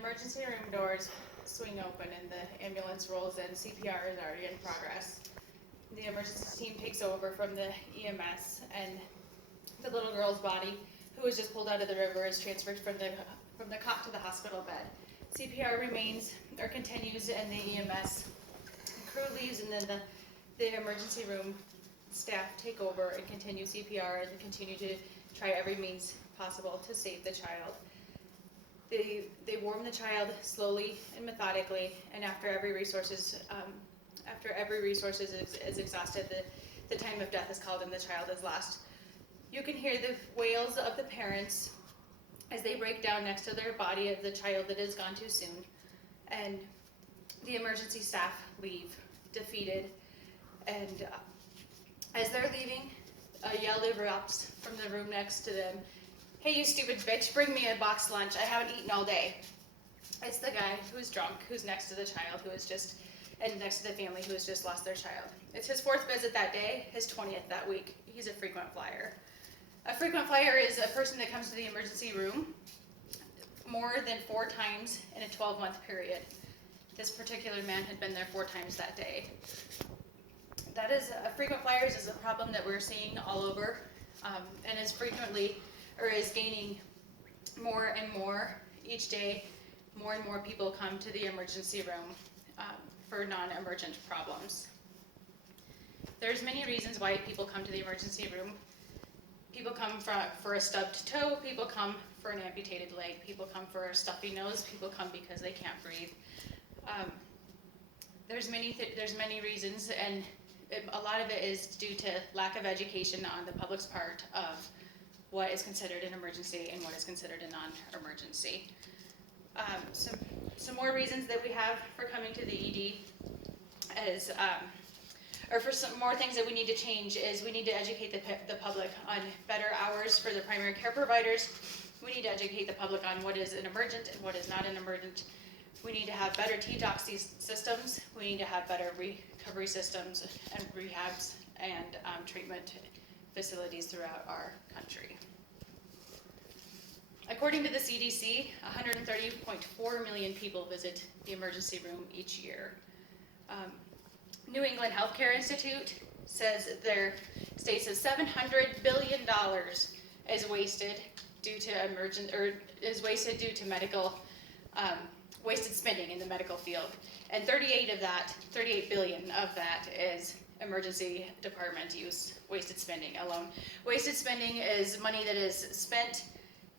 emergency room doors swing open and the ambulance rolls in. CPR is already in progress. The emergency team takes over from the EMS, and the little girl's body, who was just pulled out of the river, is transferred from the cot to the hospital bed. CPR remains or continues, and the EMS crew leaves, and then the emergency room staff take over and continue CPR and continue to try every means possible to save the child. They warm the child slowly and methodically, and after every resource is exhausted, the time of death is called and the child is lost. You can hear the wails of the parents as they break down next to their body of the child that has gone too soon, and the emergency staff leave defeated. And as they're leaving, a yell erupts from the room next to them. "Hey, you stupid bitch, bring me a box lunch. I haven't eaten all day." It's the guy who's drunk, who's next to the child, and next to the family who has just lost their child. It's his 4th visit that day, his 20th that week. He's a frequent flyer. A frequent flyer is a person that comes to the emergency room more than 4 times in a 12-month period. This particular man had been there 4 times that day. That is, frequent flyers is a problem that we're seeing all over, and is gaining more and more each day. More and more people come to the emergency room for non-emergent problems. There's many reasons why people come to the emergency room. People come for a stubbed toe, people come for an amputated leg, people come for a stuffy nose, people come because they can't breathe. There's many reasons, and a lot of it is due to lack of education on the public's part of what is considered an emergency and what is considered a non-emergency. Some more reasons that we have for coming to the ED is, or for some more things that we need to change, is we need to educate the public on better hours for the primary care providers. We need to educate the public on what is an emergent and what is not an emergent. We need to have better TDOC systems. We need to have better recovery systems and rehabs and treatment facilities throughout our country. According to the CDC, 130.4 million people visit the emergency room each year. New England Healthcare Institute states that $700 billion is wasted due to medical wasted spending in the medical field, and 38 billion of that is emergency department use wasted spending alone. Wasted spending is money that is spent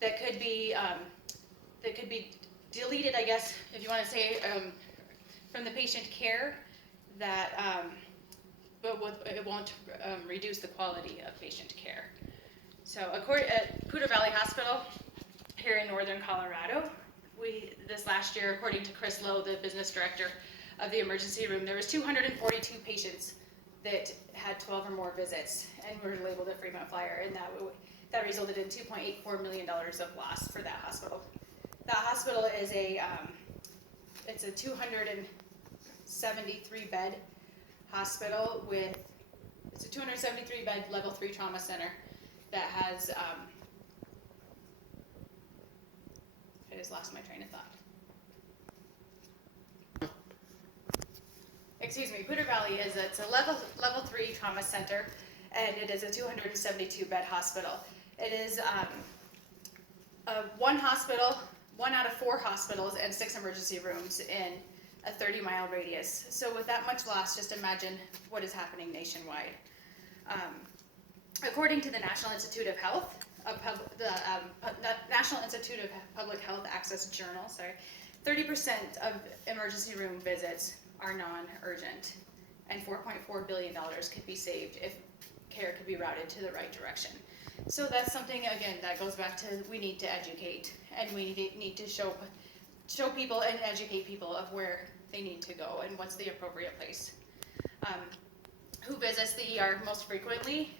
that could be deleted, I guess, if you want to say, from the patient care, but it won't reduce the quality of patient care. So at Poudre Valley Hospital here in northern Colorado, this last year, according to Chris Lowe, the business director of the emergency room, there was 242 patients that had 12 or more visits and were labeled a frequent flyer, and that resulted in $2.84 million of loss for that hospital. That hospital is it's a 273 bed hospital it's a 273 bed level 3 trauma center that has, I just lost my train of thought. Excuse me, Poudre Valley it's a level 3 trauma center, and it is a 272 bed hospital. It is one out of 4 hospitals and 6 emergency rooms in a 30-mile radius. So with that much loss, just imagine what is happening nationwide. According to the National Institute of Health, National Institute of Public Health Access Journal, 30% of emergency room visits are non-urgent, and $4.4 billion could be saved if care could be routed to the right direction. So that's something, again, that goes back to we need to educate, and we need to show people and educate people of where they need to go and what's the appropriate place. Who visits the ER most frequently?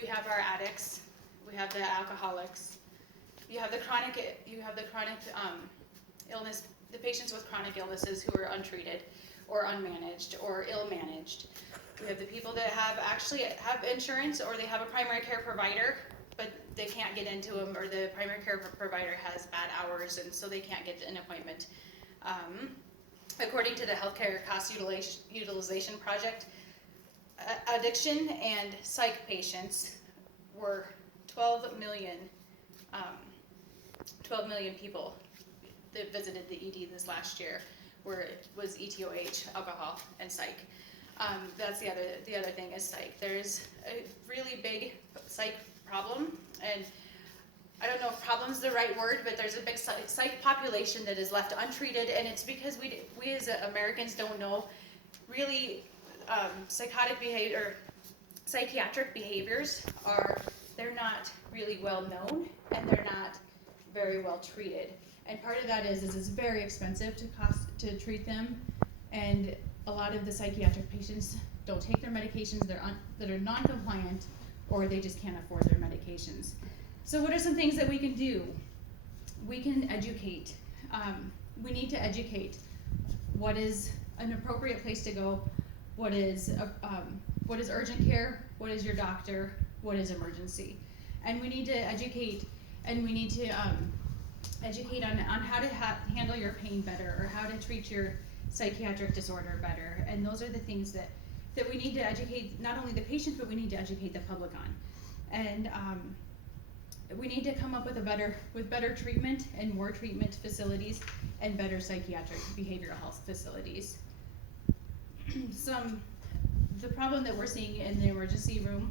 We have our addicts, we have the alcoholics, you have the chronic illness, the patients with chronic illnesses who are untreated or unmanaged or ill-managed. We have the people that actually have insurance, or they have a primary care provider, but they can't get into them, or the primary care provider has bad hours, and so they can't get an appointment. According to the Healthcare Cost Utilization Project, addiction and psych patients were 12 million people that visited the ED this last year, where it was ETOH, alcohol, and psych. That's the other thing is psych. There's a really big psych problem, and I don't know if problem's the right word, but there's a big psych population that is left untreated, and it's because we as Americans don't know really psychotic behavior, psychiatric behaviors they're not really well known, and they're not very well treated. And part of that is it's very expensive to treat them, and a lot of the psychiatric patients don't take their medications, that are non-compliant, or they just can't afford their medications. So what are some things that we can do? We can educate. We need to educate. What is an appropriate place to go? What is urgent care? What is your doctor? What is emergency? And we need to educate, and we need to educate on how to handle your pain better, or how to treat your psychiatric disorder better. And those are the things that we need to educate not only the patient, but we need to educate the public on. And we need to come up with better treatment and more treatment facilities and better psychiatric behavioral health facilities. The problem that we're seeing in the emergency room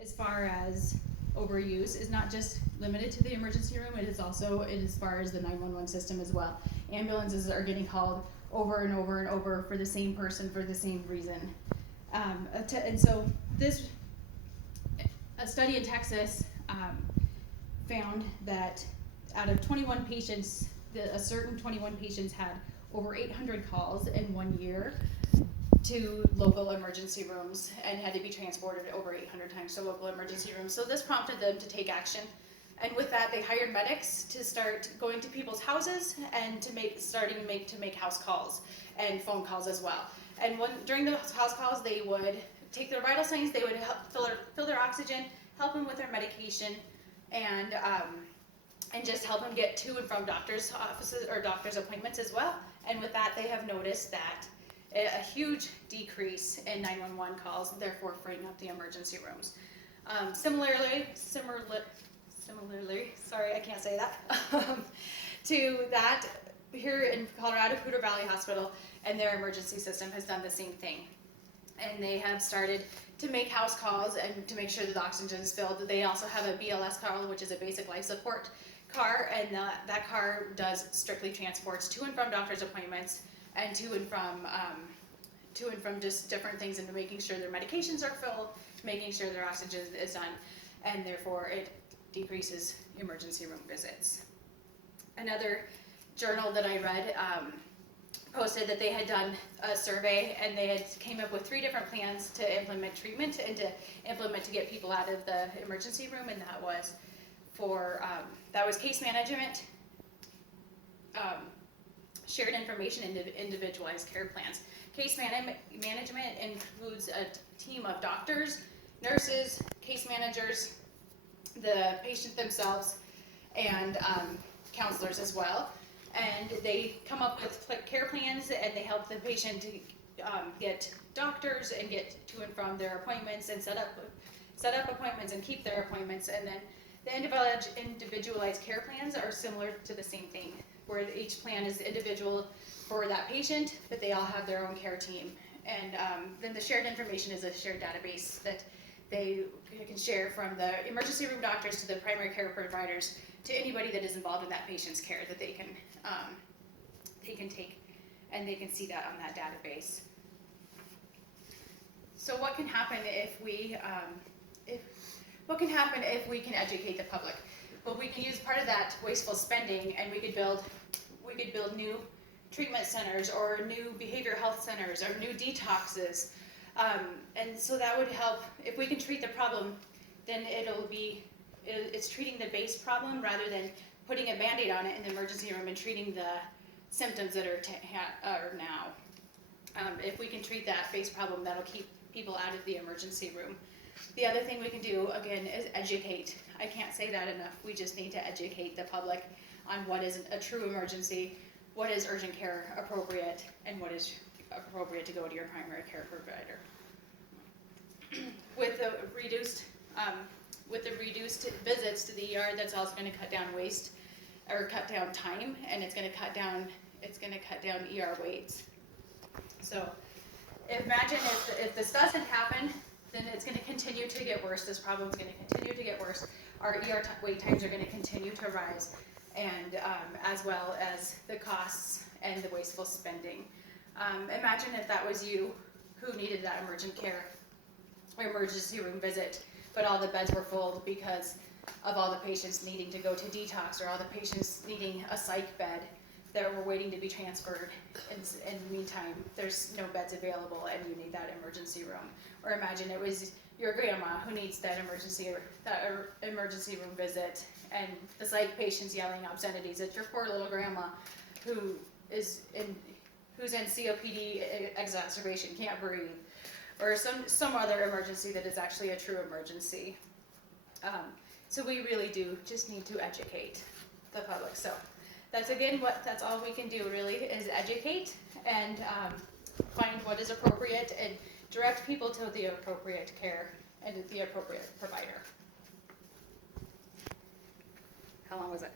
as far as overuse is not just limited to the emergency room, it is also as far as the 911 system as well. Ambulances are getting called over and over and over for the same person for the same reason. And so a study in Texas found that out of 21 patients, a certain 21 patients had over 800 calls in 1 year to local emergency rooms and had to be transported over 800 times to local emergency rooms. So this prompted them to take action. And with that, they hired medics to start going to people's houses and to make house calls and phone calls as well. And during those house calls, they would take their vital signs, they would help fill their oxygen, help them with their medication, and just help them get to and from doctor's offices or doctor's appointments as well. And with that, they have noticed that a huge decrease in 911 calls, therefore freeing up the emergency rooms. Similarly, sorry, I can't say that, to that, here in Colorado, Poudre Valley Hospital and their emergency system has done the same thing. And they have started to make house calls and to make sure that the oxygen is filled. They also have a BLS car, which is a basic life support car, and that car does strictly transports to and from doctor's appointments and to and from just different things, into making sure their medications are filled, making sure their oxygen is done, and therefore it decreases emergency room visits. Another journal that I read posted that they had done a survey, and they had came up with 3 different plans to implement treatment and to get people out of the emergency room, and that was case management, shared information, and individualized care plans. Case management includes a team of doctors, nurses, case managers, the patient themselves, and counselors as well. And they come up with care plans, and they help the patient to get doctors and get to and from their appointments, and set up appointments and keep their appointments. And then the individualized care plans are similar to the same thing, where each plan is individual for that patient, but they all have their own care team. And then the shared information is a shared database that they can share from the emergency room doctors to the primary care providers to anybody that is involved in that patient's care, that they can take, and they can see that on that database. So what can happen if we can educate the public? Well, we can use part of that wasteful spending, and we could build new treatment centers, or new behavioral health centers, or new detoxes. And so that would help. If we can treat the problem, then it's treating the base problem rather than putting a Band-Aid on it in the emergency room and treating the symptoms that are now. If we can treat that base problem, that'll keep people out of the emergency room. The other thing we can do, again, is educate. I can't say that enough. We just need to educate the public on what is a true emergency, what is urgent care appropriate, and what is appropriate to go to your primary care provider. With the reduced visits to the ER, that's also going to cut down waste, or cut down time, and it's going to cut down ER waits. So imagine if this doesn't happen, then it's going to continue to get worse. This problem is going to continue to get worse. Our ER wait times are going to continue to rise, and as well as the costs and the wasteful spending. Imagine if that was you who needed that emergent care or emergency room visit, but all the beds were full because of all the patients needing to go to detox, or all the patients needing a psych bed that were waiting to be transferred. In the meantime, there's no beds available and you need that emergency room. Or imagine it was your grandma who needs that emergency room visit, and the psych patient's yelling obscenities at your poor little grandma who's in COPD exacerbation, can't breathe, or some other emergency that is actually a true emergency. So we really do just need to educate the public. So that's all we can do really, is educate and find what is appropriate and direct people to the appropriate care and the appropriate provider. How long was it?